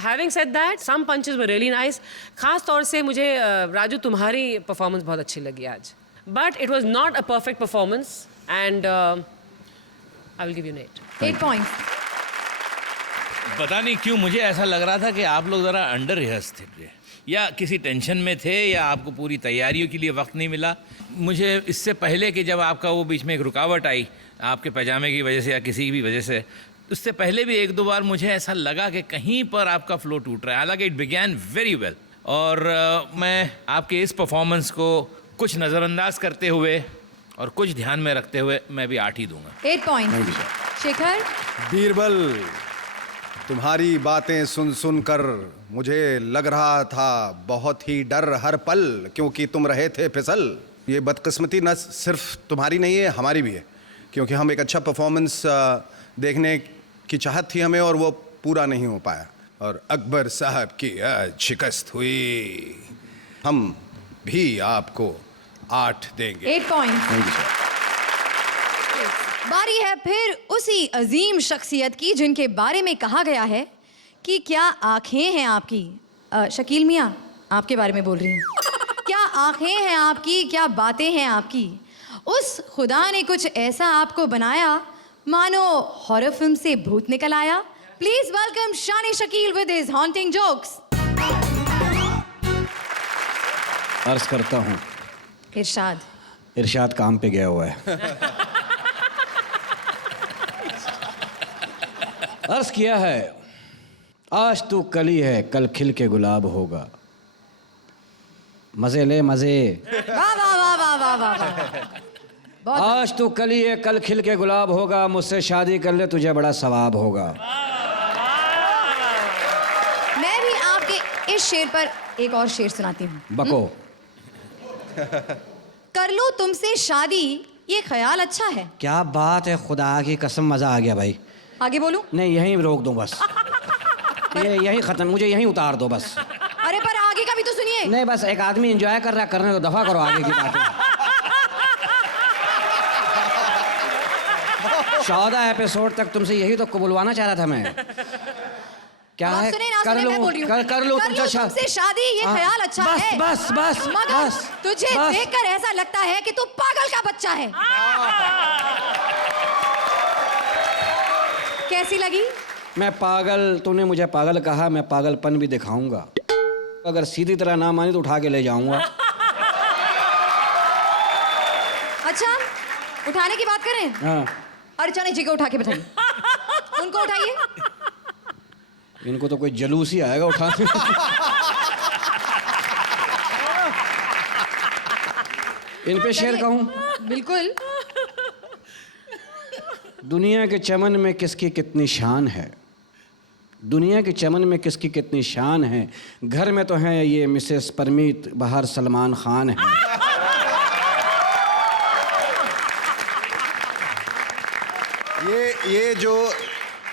Having said that, some punches were really nice. खास तौर से मुझे राजू तुम्हारी performance बहुत अच्छी लगी आज, but it was not a perfect performance and I will give you 8 points. पता नहीं क्यों मुझे ऐसा लग रहा था कि आप लोग ज़रा अंडर रिहर्स थे, या किसी टेंशन में थे, या आपको पूरी तैयारियों के लिए वक्त नहीं मिला। मुझे इससे पहले कि जब आपका वो बीच में एक रुकावट आई आपके पैजामे की वजह से या किसी भी वजह से, उससे पहले भी 1-2 बार मुझे ऐसा लगा कि कहीं पर आपका फ्लो टूट रहा है। हालांकि इट बिगैन वेरी वेल, और मैं आपके इस परफॉर्मेंस को कुछ नज़रअंदाज करते हुए और कुछ ध्यान में रखते हुए मैं भी 8 ही दूंगा। 8 पॉइंट्स। शेखर। बीरबल, तुम्हारी बातें सुन सुन कर मुझे लग रहा था बहुत ही डर हर पल, क्योंकि तुम रहे थे फिसल। ये बदकिस्मती न सिर्फ तुम्हारी नहीं है, हमारी भी है, क्योंकि हम एक अच्छा परफॉर्मेंस देखने की चाहत थी हमें, और वो पूरा नहीं हो पाया, और अकबर साहब की आज शिकस्त हुई। हम भी आपको 8 देंगे। 8 पॉइंट्स। बारी है फिर उसी अजीम शख्सियत की जिनके बारे में कहा गया है कि क्या आंखें हैं आपकी। शकील मियाँ, आपके बारे में बोल रही हूँ। क्या आंखें हैं आपकी, क्या बातें हैं आपकी। उस खुदा ने कुछ ऐसा आपको बनाया मानो हॉरर फिल्म से भूत निकल आया। प्लीज वेलकम शान Shakeel with his haunting jokes. अर्ज करता हूँ। इरशाद। इरशाद काम पे गया हुआ है। अर्ज किया है, आज तू कली है, कल खिल के गुलाब होगा। मजे ले मजे। वाह वाह वाह वाह वाह वाह वाह। आज तू कली है, कल खिल के गुलाब होगा। मुझसे शादी कर ले, तुझे बड़ा सवाब होगा। मैं भी आपके इस शेर पर एक और शेर सुनाती हूँ। बको। कर लूं तुमसे शादी, ये ख्याल अच्छा है। क्या बात है, खुदा की कसम मजा आ गया भाई। आगे बोलूं? नहीं, यहीं रोक दो बस। ये यहीं खत्म, मुझे यहीं उतार दो बस। अरे पर आगे का भी तो सुनिए। नहीं, बस एक आदमी एंजॉय कर रहा है, करने दो, दफा करो आगे की बातें। 14 एपिसोड तक तुमसे यही तो बुलवाना चाह रहा था मैं। क्या है? कर लूं तुमसे शादी, ये ख्याल अच्छा बस, है। बस बस मगर बस, तुझे बस। देखकर ऐसा लगता है कि तू पागल का बच्चा है। कैसी लगी? मैं पागल, तूने मुझे पागल कहा, मैं पागलपन भी दिखाऊंगा। अगर सीधी तरह ना मानी तो उठा के ले जाऊंगा। अच्छा, उठाने की बात करें, हाँ, अर्चना जी को उठा के बैठाइए, उनको उठाइए। इनको तो कोई जलूस ही आएगा उठाने। इन पे शेर कहूँ? बिल्कुल। दुनिया के चमन में किसकी कितनी शान है, दुनिया के चमन में किसकी कितनी शान है, घर में तो हैं ये मिसेस परमीत, बाहर सलमान खान है। ये जो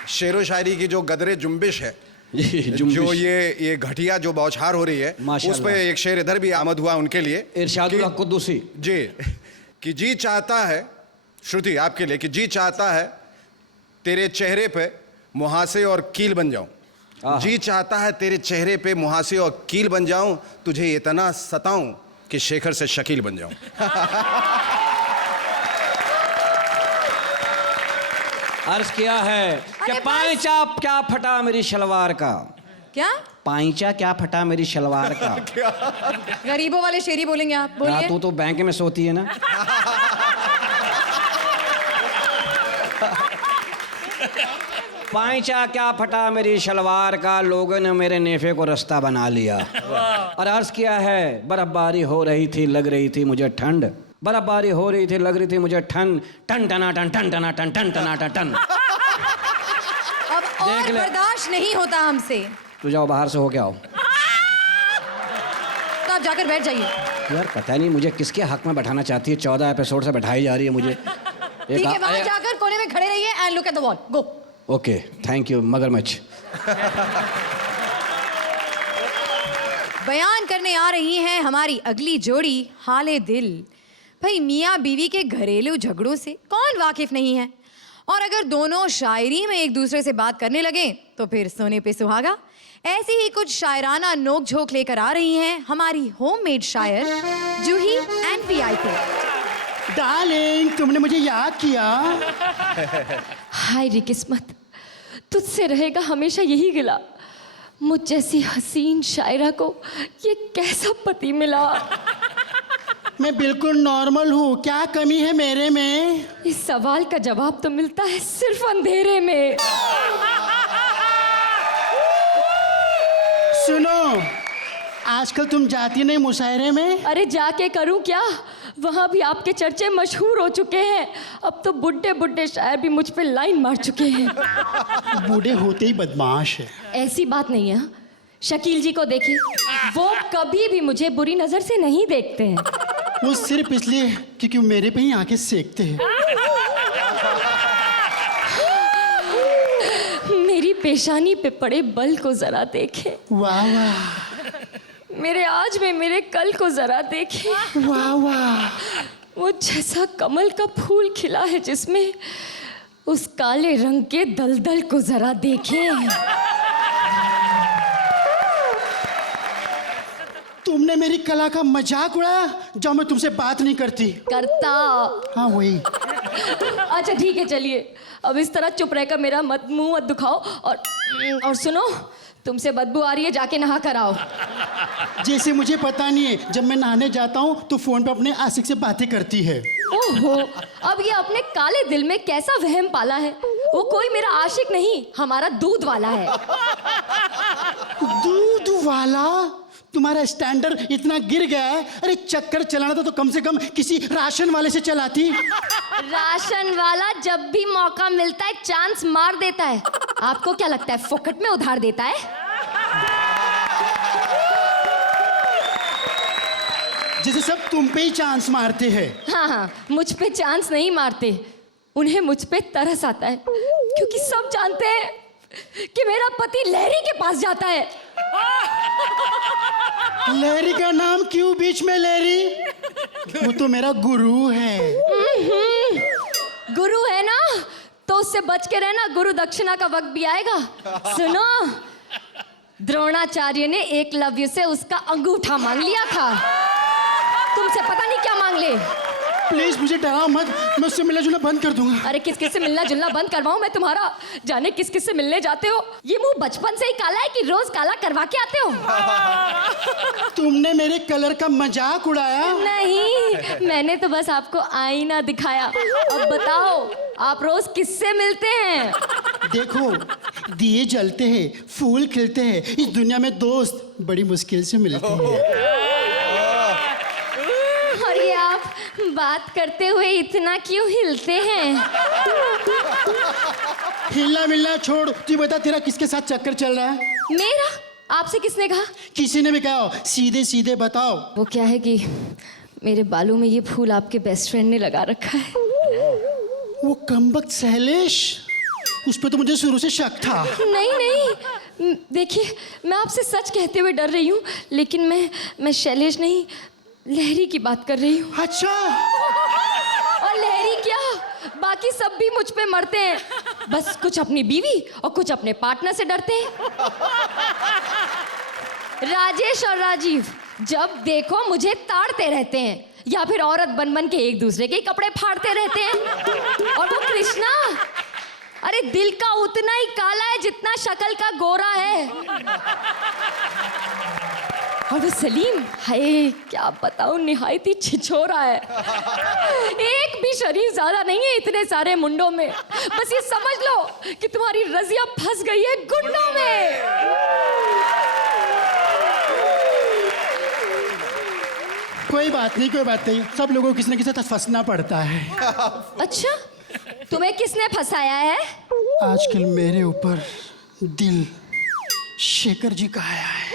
शेरो शायरी की जो गदरे जुम्बिश है, जुम्बिश। जो ये घटिया जो बौछार हो रही है, माशाल्लाह। उस पे एक शेर इधर भी आमद हुआ उनके लिए, इरशादुल हक कुद्दूसी जी, कि जी चाहता है, श्रुति आपके लिए, कि जी चाहता है तेरे चेहरे पे मुहासे और कील बन जाऊं, जी चाहता है तेरे चेहरे पे मुहासे और कील बन जाऊं, तुझे इतना सताऊं कि शेखर से शकील बन जाऊं। अर्ज किया है कि पाइचा क्या फटा मेरी शलवार का, क्या पाइचा क्या फटा मेरी शलवार का। गरीबों वाले शेरी बोलेंगे आप, हाँ, बोलिए। तू तो बैंक में सोती है ना। पाइचा क्या फटा मेरी शलवार का, लोगों ने मेरे नेफे को रास्ता बना लिया। और अर्ज किया है बर्फबारी हो रही थी, लग रही थी मुझे ठंड, बर्फबारी हो रही थी, लग रही थी मुझे ठंड, टन टना टन टन टना टन टन टना टन टन। अब और बर्दाश्त नहीं होता हमसे, तू जाओ बाहर से होके आओ। तो आप जाकर बैठ जाइए। यार पता नहीं मुझे किसके हक में बैठाना चाहती है, 14 एपिसोड से बैठाई जा रही है मुझे। ठीक है, वहां जाकर कोने में खड़े रहिए and look at the wall, go. Okay, thank you मगरमच्छ। बयान करने आ रही हैं हमारी अगली जोड़ी हाले दिल। भाई मियाँ बीवी के घरेलू झगड़ों से कौन वाकिफ नहीं है, और अगर दोनों शायरी में एक दूसरे से बात करने लगे तो फिर सोने पे सुहागा। ऐसी ही कुछ शायराना नोक झोंक लेकर आ रही हैं हमारी होममेड शायर जूही एंड वीआईपी। डार्लिंग, तुमने मुझे याद किया। हाय रे किस्मत, तुझसे रहेगा हमेशा यही गिला, मुझ जैसी हसीन शायरा को ये कैसा पति मिला। मैं बिल्कुल नॉर्मल हूँ, क्या कमी है मेरे में? इस सवाल का जवाब तो मिलता है सिर्फ अंधेरे में। सुनो, आजकल तुम जाती नहीं मुशायरे में? अरे जाके करूं क्या, वहाँ भी आपके चर्चे मशहूर हो चुके हैं। अब तो बुड्ढे बुड्ढे शायर भी मुझ पे लाइन मार चुके हैं। बूढ़े होते ही बदमाश है। ऐसी बात नहीं है, शकील जी को देखिए, वो कभी भी मुझे बुरी नजर से नहीं देखते हैं। वो सिर्फ इसलिए क्योंकि वो मेरे पे ही आके सेकते हैं। मेरी पेशानी पे पड़े बल को जरा देखें, वाह वाह। मेरे आज में मेरे कल को जरा देखें, वाह वाह। वो जैसा कमल का फूल खिला है जिसमें, उस काले रंग के दलदल को जरा देखें। तुमने मेरी कला का मजाक उड़ाया, जब मैं तुमसे बात नहीं करती। करता। हाँ वही। अच्छा ठीक है, चलिए अब इस तरह चुप रहकर मेरा मुंह मत दुखाओ, और सुनो, तुमसे बदबू आ रही है, जाके नहा कर आओ। जैसे मुझे पता नहीं है, जब मैं नहाने जाता हूँ तो फोन पे अपने आशिक से बातें करती है। ओहो, अब ये अपने काले दिल में कैसा वहम पाला है। वो कोई मेरा आशिक नहीं, हमारा दूध वाला है। दूध वाला? तुम्हारा स्टैंडर्ड इतना गिर गया है। अरे चक्कर चलाना था तो कम से कम किसी राशन वाले से चलाती। राशन वाला जब भी मौका मिलता है चांस मार देता है। आपको क्या लगता है फोकट में उधार देता है? जैसे सब तुम पे ही चांस मारते हैं। हाँ हाँ, मुझ पे चांस नहीं मारते, उन्हें मुझ पे तरस आता है, क्योंकि सब जानते हैं कि मेरा पति लहरी के पास जाता है। लहरी का नाम क्यों बीच में लहरी? वो तो मेरा गुरु है। गुरु है ना, तो उससे बच के रहना, गुरु दक्षिणा का वक्त भी आएगा। सुनो, द्रोणाचार्य ने एकलव्य से उसका अंगूठा मांग लिया था, तुमसे पता नहीं क्या मांग ले। प्लीज मुझे डराओ मत, मैं उससे मिलना जुलना बंद कर दूंगा। अरे किस किस से मिलना जुलना बंद करवाऊं मैं तुम्हारा? जाने किस किस से मिलने जाते हो? ये मुंह बचपन से ही काला है कि रोज काला करवा के आते हो? तुमने मेरे कलर का मजाक उड़ाया। नहीं, मैंने तो बस आपको आईना दिखाया। अब बताओ, आप रोज किससे मिलते हैं? देखो, दिए जलते हैं, फूल खिलते हैं, इस दुनिया में दोस्त बड़ी मुश्किल से मिलते हैं। और ये आप बात करते हुए इतना क्यों हिलते हैं? हिलना मिलना छोड़, तू बता तेरा किसके साथ चक्कर चल रहा है? मेरा? आपसे किसने कहा? किसी ने भी कहा हो, सीधे सीधे बताओ। वो क्या है कि मेरे बालों में ये फूल आपके बेस्ट फ्रेंड ने लगा रखा है। वो कमबख्त सहलेश, उस पे तो मुझे शुरू से शक था। नहीं नहीं, देखिए मैं आपसे सच कहते हुए डर रही हूँ, लेकिन मैं शैलेश नहीं, लहरी की बात कर रही हूँ। अच्छा। और लहरी क्या, बाकी सब भी मुझ पे मरते हैं, बस कुछ अपनी बीवी और कुछ अपने पार्टनर से डरते हैं। राजेश और राजीव जब देखो मुझे ताड़ते रहते हैं, या फिर औरत बन बन के एक दूसरे के कपड़े फाड़ते रहते हैं। और वो कृष्णा, अरे दिल का उतना ही काला है जितना शक्ल का गोरा है। और वो सलीम, हाय क्या बताऊं, निहायत ही छिछोरा है। एक भी शरीर ज्यादा नहीं है इतने सारे मुंडों में। बस ये समझ लो कि तुम्हारी रजिया फंस गई है गुंडों में। कोई बात नहीं, कोई बात नहीं, सब लोगों को किसी न किसी तरह फंसना पड़ता है। अच्छा, तुम्हें किसने फंसाया है? आजकल मेरे ऊपर दिल शेखर जी का आया है।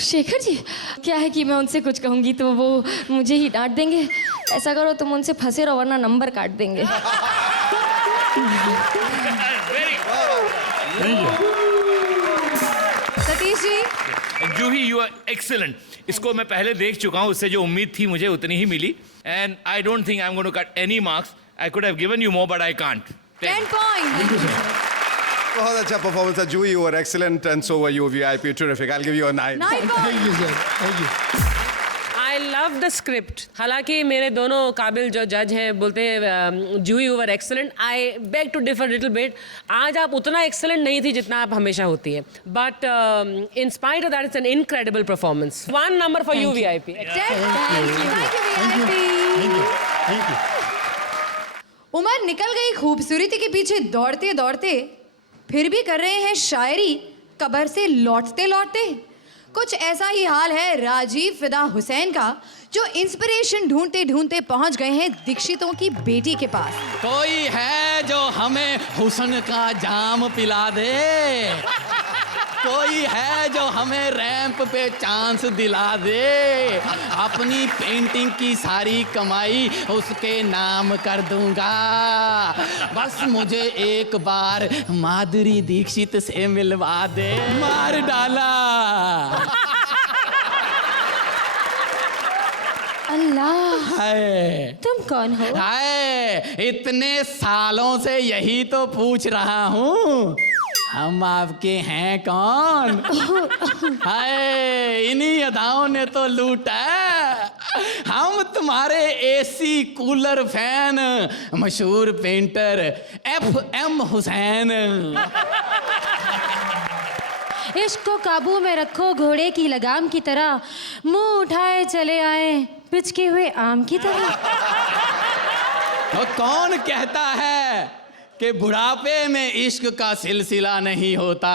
शेखर जी, क्या है कि मैं उनसे कुछ कहूंगी तो वो मुझे ही डांट देंगे। ऐसा करो तुम उनसे फंसे रहो, वरना नंबर काट देंगे। सतीश जी, जूही, यू आर एक्सीलेंट। इसको मैं पहले देख चुका हूँ, उससे जो उम्मीद थी मुझे उतनी ही मिली। And I don't think I am going to cut any marks. I could have given you more but I can't. 10 point. बहुत अच्छा परफॉर्मेंस था Juhi, you were excellent and so were you, VIP terrific. I will give you a 9। 9 point. Thank you. I love the script. हालांकि मेरे दोनों काबिल जो जज हैं बोलते हैं Juhi you were excellent. I beg to differ little bit. आज आप उतना एक्सेलेंट नहीं थी जितना आप हमेशा होती हैं, but in spite of that it's an incredible performance. 1 number for you VIP. उमर निकल गई खूबसूरती के पीछे दौड़ते दौड़ते, फिर भी कर रहे हैं शायरी कब्र से लौटते लौटते। कुछ ऐसा ही हाल है राजीव फिदा हुसैन का, जो इंस्पिरेशन ढूंढते ढूंढते पहुंच गए हैं दीक्षितों की बेटी के पास। कोई है जो हमें हुस्न का जाम पिला दे, कोई है जो हमें रैंप पे चांस दिला दे, अपनी पेंटिंग की सारी कमाई उसके नाम कर दूंगा, बस मुझे एक बार माधुरी दीक्षित से मिलवा दे। मार डाला। अल्लाह, हाय, तुम कौन हो? हाय, इतने सालों से यही तो पूछ रहा हूँ, हम आपके हैं कौन? हाय, इन्हीं अदाओं ने तो लूटा। हम तुम्हारे एसी कूलर फैन, मशहूर पेंटर FM हुसैन। इश्क को काबू में रखो घोड़े की लगाम की तरह, मुंह उठाए चले आए पिचके हुए आम की तरह। तो कौन कहता है कि बुढ़ापे में इश्क का सिलसिला नहीं होता?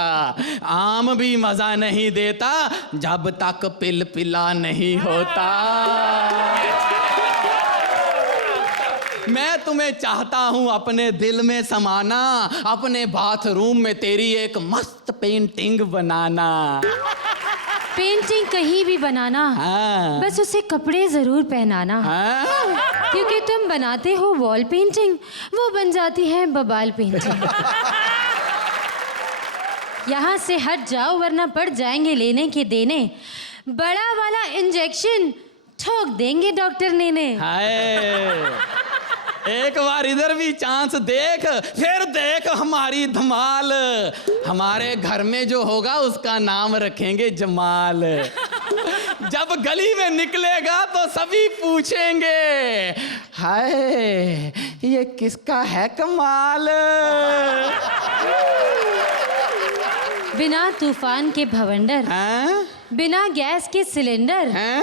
आम भी मजा नहीं देता जब तक पिल पिला नहीं होता। मैं तुम्हें चाहता हूं अपने दिल में समाना, अपने बाथरूम में तेरी एक मस्त पेंटिंग बनाना। पेंटिंग कहीं भी बनाना, हाँ। बस उसे कपड़े जरूर पहनाना। हाँ? क्योंकि तुम बनाते हो वॉल पेंटिंग, वो बन जाती है बबाल पेंटिंग। यहाँ से हट जाओ वरना पड़ जाएंगे लेने के देने, बड़ा वाला इंजेक्शन ठोक देंगे डॉक्टर ने। हाय, एक बार इधर भी चांस देख, फिर देख हमारी धमाल। हमारे घर में जो होगा उसका नाम रखेंगे जमाल। जब गली में निकलेगा तो सभी पूछेंगे, हाय ये किसका है कमाल। बिना तूफान के भवंडर, हैं? बिना गैस के सिलेंडर। हैं?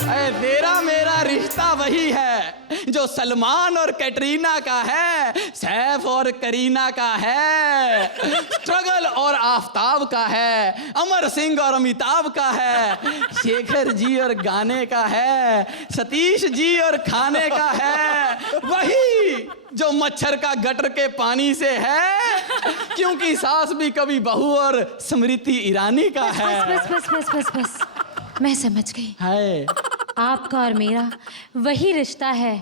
अरे तेरा मेरा रिश्ता वही है जो सलमान और कैटरीना का है, सैफ और करीना का है, स्ट्रगल और आफताब का है, अमर सिंह और अमिताभ का है, शेखर जी और गाने का है, सतीश जी और खाने का है, वही जो मच्छर का गटर के पानी से है, क्योंकि सास भी कभी बहू और स्मृति ईरानी का है। बस बस बस बस बस, मैं समझ गई। है आपका और मेरा वही रिश्ता है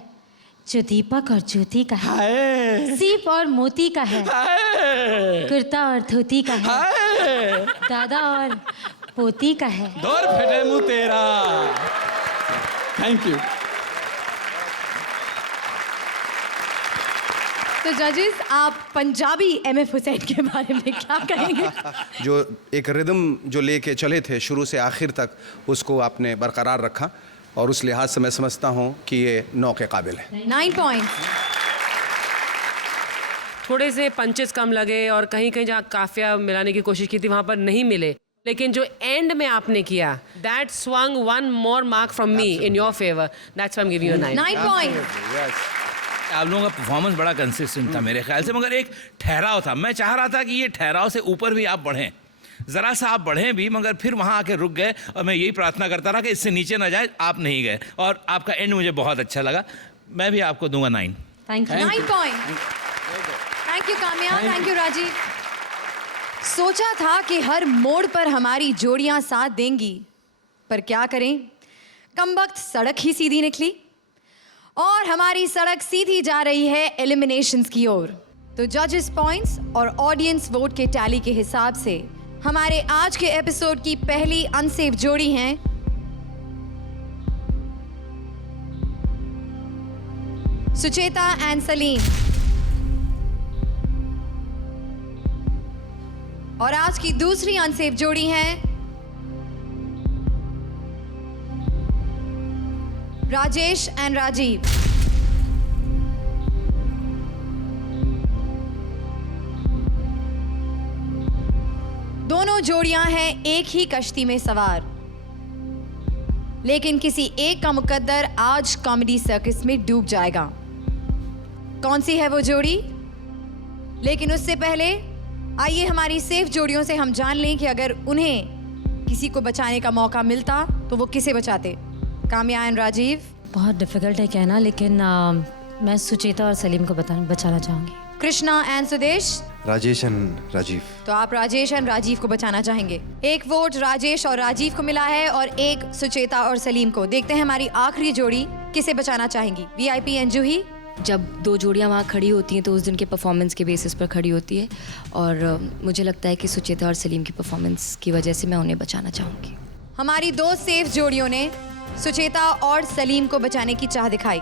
जो दीपक और ज्योति का है, हाय सीप और मोती का है, हाय कुर्ता और धोती का है, हाय दादा और पोती का है। दौर फिटे मुंह तेरा। Thank you. तो जजेस, आप पंजाबी एमएफ हुसैन के बारे में क्या कहेंगे? जो एक रिदम जो लेके चले थे शुरू से आखिर तक, उसको आपने बरकरार रखा और उस लिहाज से मैं समझता हूँ कि ये 9 के काबिल है। 9 पॉइंट्स। थोड़े से पंचेस कम लगे और कहीं कहीं जहाँ काफिया मिलाने की कोशिश की थी वहाँ पर नहीं मिले, लेकिन जो एंड में आपने किया, that swung one more mark from me in your favor. That's why I'm giving you a 9. 9 points. आप लोगों का परफॉर्मेंस बड़ा कंसिस्टेंट था मेरे ख्याल से, मगर एक ठहराव था। मैं चाह रहा था कि ये ठहराव से ऊपर भी आप बढ़ें, ज़रा सा आप बढ़ें भी, मगर फिर वहाँ आके रुक गए और मैं यही प्रार्थना करता रहा कि इससे नीचे ना जाए। आप नहीं गए और आपका एंड मुझे बहुत अच्छा लगा। मैं भी आपको दूंगा 9। Thank you. 9 point. Thank you Kamya, thank you Rajeev. सोचा था कि हर मोड़ पर हमारी जोड़ियां साथ देंगी, पर क्या करें, कमबख्त सड़क ही सीधी निकली और हमारी सड़क सीधी जा रही है एलिमिनेशंस की ओर। तो जजेस पॉइंट्स और ऑडियंस वोट के टैली के हिसाब से हमारे आज के एपिसोड की पहली अनसेफ जोड़ी हैं सुचेता एंड सलीम, और आज की दूसरी अनसेफ जोड़ी हैं राजेश एंड राजीव। दोनों जोड़ियां हैं एक ही कश्ती में सवार, लेकिन किसी एक का मुकद्दर आज कॉमेडी सर्कस में डूब जाएगा। कौन सी है वो जोड़ी? लेकिन उससे पहले आइए हमारी सेफ जोड़ियों से हम जान लें कि अगर उन्हें किसी को बचाने का मौका मिलता तो वो किसे बचाते। काम्या एंड राजीव। बहुत डिफिकल्ट है कहना, लेकिन मैं सुचेता और सलीम को बचाना चाहूँगी। कृष्णा एंड सुदेश। राजेश एंड राजीव। तो आप राजेश एंड राजीव को बचाना चाहेंगे। एक वोट राजेश और राजीव को मिला है और एक सुचेता और सलीम को। देखते हैं हमारी आखिरी जोड़ी किसे बचाना चाहेंगी। वीआईपी एंड जूही। जब दो जोड़ियां वहाँ खड़ी होती हैं तो उस दिन के परफॉर्मेंस के बेसिस पर खड़ी होती है, और मुझे लगता है कि सुचेता और सलीम की परफॉर्मेंस की वजह से मैं उन्हें बचाना चाहूँगी। हमारी दो सेफ जोड़ियों ने सुचेता और सलीम को बचाने की चाह दिखाई।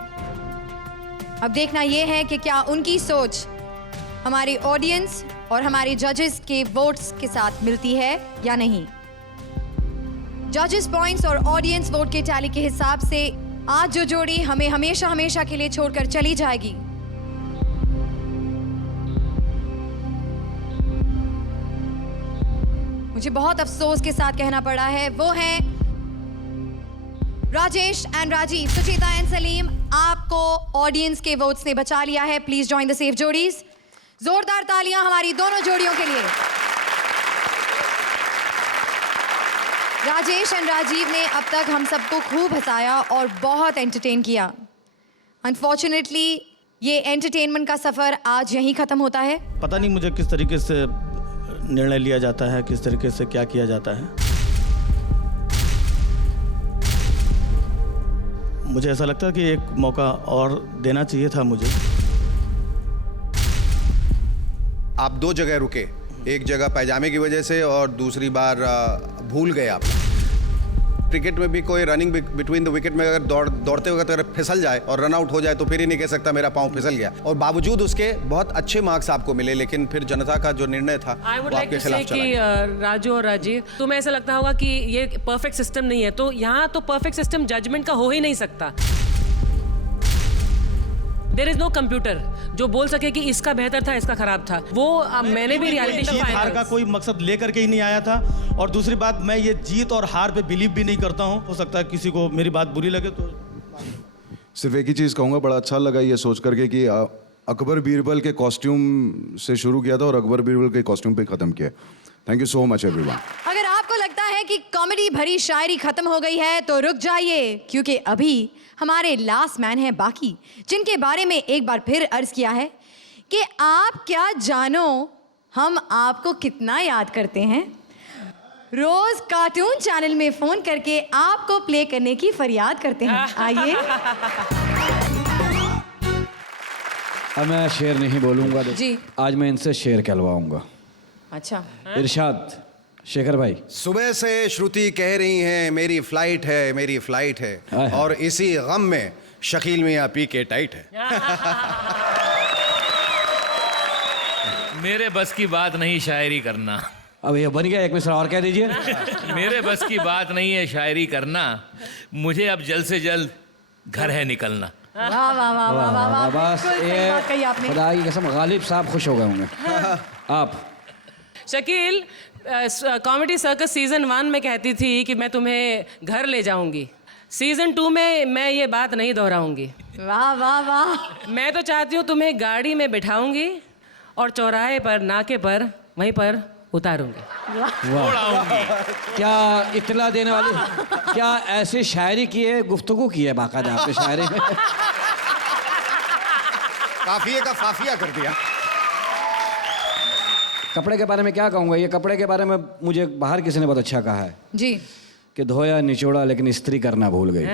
अब देखना यह है कि क्या उनकी सोच हमारी ऑडियंस और हमारे जजेस के वोट्स के साथ मिलती है या नहीं। जजेस पॉइंट्स और ऑडियंस वोट के टैली के हिसाब से आज जो जोड़ी हमें हमेशा हमेशा के लिए छोड़कर चली जाएगी मुझे बहुत अफसोस के साथ कहना पड़ा है, वो हैं राजेश एंड राजीव। सुचेता एंड सलीम, आपको ऑडियंस के वोट्स ने बचा लिया है। Please join the safe जोड़ीज। जोरदार तालियां हमारी दोनों जोड़ियों के लिए। राजेश एंड राजीव ने अब तक हम सबको खूब हंसाया और बहुत एंटरटेन किया। अनफॉर्चुनेटली ये एंटरटेनमेंट का सफर आज यहीं खत्म होता है। पता नहीं मुझे किस तरीके से निर्णय लिया जाता है, किस तरीके से क्या किया जाता है। मुझे ऐसा लगता है कि एक मौका और देना चाहिए था मुझे। आप दो जगह रुके, एक जगह पैजामे की वजह से और दूसरी बार भूल गए आप। क्रिकेट में भी कोई रनिंग बिटवीन द विकेट में अगर दौड़ते वक्त अगर फिसल जाए और रन आउट हो जाए तो फिर ही नहीं कह सकता मेरा पाँव फिसल गया। और बावजूद उसके बहुत अच्छे मार्क्स आपको मिले, लेकिन फिर जनता का जो निर्णय था आई वुड वो लाइक आपके टू खिलाफ से चला कि गया। राजू और राजीव, तुम्हें ऐसा लगता होगा कि ये परफेक्ट सिस्टम नहीं है, तो यहाँ तो परफेक्ट सिस्टम जजमेंट का हो ही नहीं सकता। देयर इज नो कंप्यूटर जो बोल सके कि इसका बेहतर था, इसका खराब था। वो मैंने भी रियलिटी जीत हार का कोई मकसद लेकर के ही नहीं आया था। और दूसरी बात, मैं ये जीत और हार पे बिलीव भी नहीं करता हूँ। हो सकता है किसी को मेरी बात बुरी लगे तो। सिर्फ एक ही चीज़ कहूँगा, बड़ा अच्छा लगा ये सोच करके कि अकबर बीरबल के कॉस्ट्यूम से शुरू किया था और अकबर बीरबल के कॉस्ट्यूम पे ख़त्म किया। Thank you so much everyone. अगर आपको लगता है कि कॉमेडी भरी शायरी खत्म हो गई है तो रुक जाइए, क्योंकि अभी हमारे लास्ट मैन हैं बाकी, जिनके बारे में एक बार फिर अर्ज किया है कि आप क्या जानो हम आपको कितना याद करते हैं। रोज कार्टून चैनल में फोन करके आपको प्ले करने की फरियाद करते हैं। आइए। अब मैं शेर नहीं बोलूंगा जी। आज मैं इनसे शेर कहलवाऊंगा। अच्छा। इरशाद शेखर भाई। सुबह से श्रुति कह रही हैं मेरी फ्लाइट है, मेरी फ्लाइट है, और इसी गम में शकील मियां पी के टाइट है। मेरे बस की बात नहीं शायरी करना। अब ये बन गया, एक मिसरा और कह दीजिए। मेरे बस की बात नहीं है शायरी करना, मुझे अब जल्द से जल्द घर है निकलना। वाह वाह वाह वाह वाह वाह, बस बिल्कुल सही बात कही आपने। खुदा की कसम गालिब साहब खुश हो गए होंगे। आप शकील, कॉमेडी सर्कस सीजन 1 में कहती थी कि मैं तुम्हें घर ले जाऊंगी। सीजन 2 में मैं ये बात नहीं दोहराऊंगी। वाह वाह वाह। मैं तो चाहती हूँ तुम्हें गाड़ी में बिठाऊंगी और चौराहे पर, नाके पर, वहीं पर उतारूंगी। क्या इतला देने वाली, क्या ऐसी शायरी की है, गुफ्तगू की है बाकायदा आपने शायरी में? काफिये का फाफिया कर दिया। कपड़े के बारे में क्या कहूँगा, ये कपड़े के बारे में मुझे बाहर किसी ने बहुत अच्छा कहा है जी कि धोया निचोड़ा लेकिन इस्त्री करना भूल गई।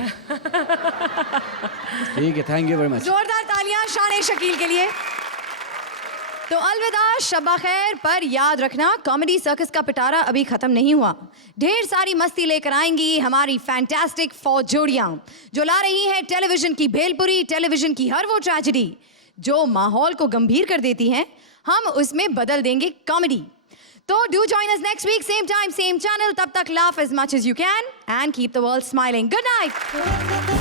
ठीक है, थैंक यू वेरी मच। जोरदार तालियां शान शकील के लिए। तो अलविदा, शब्बा खैर, पर याद रखना कॉमेडी सर्कस का पिटारा अभी खत्म नहीं हुआ। ढेर सारी मस्ती लेकर आएंगी हमारी फैंटास्टिक 4 जोड़ियां, जो ला रही हैं टेलीविजन की भेलपुरी, टेलीविजन की हर वो ट्रेजेडी जो माहौल को गंभीर कर देती हैं, हम उसमें बदल देंगे कॉमेडी। तो do join us next week, same time same channel. तब तक laugh as much as you can and keep the world smiling. Good night.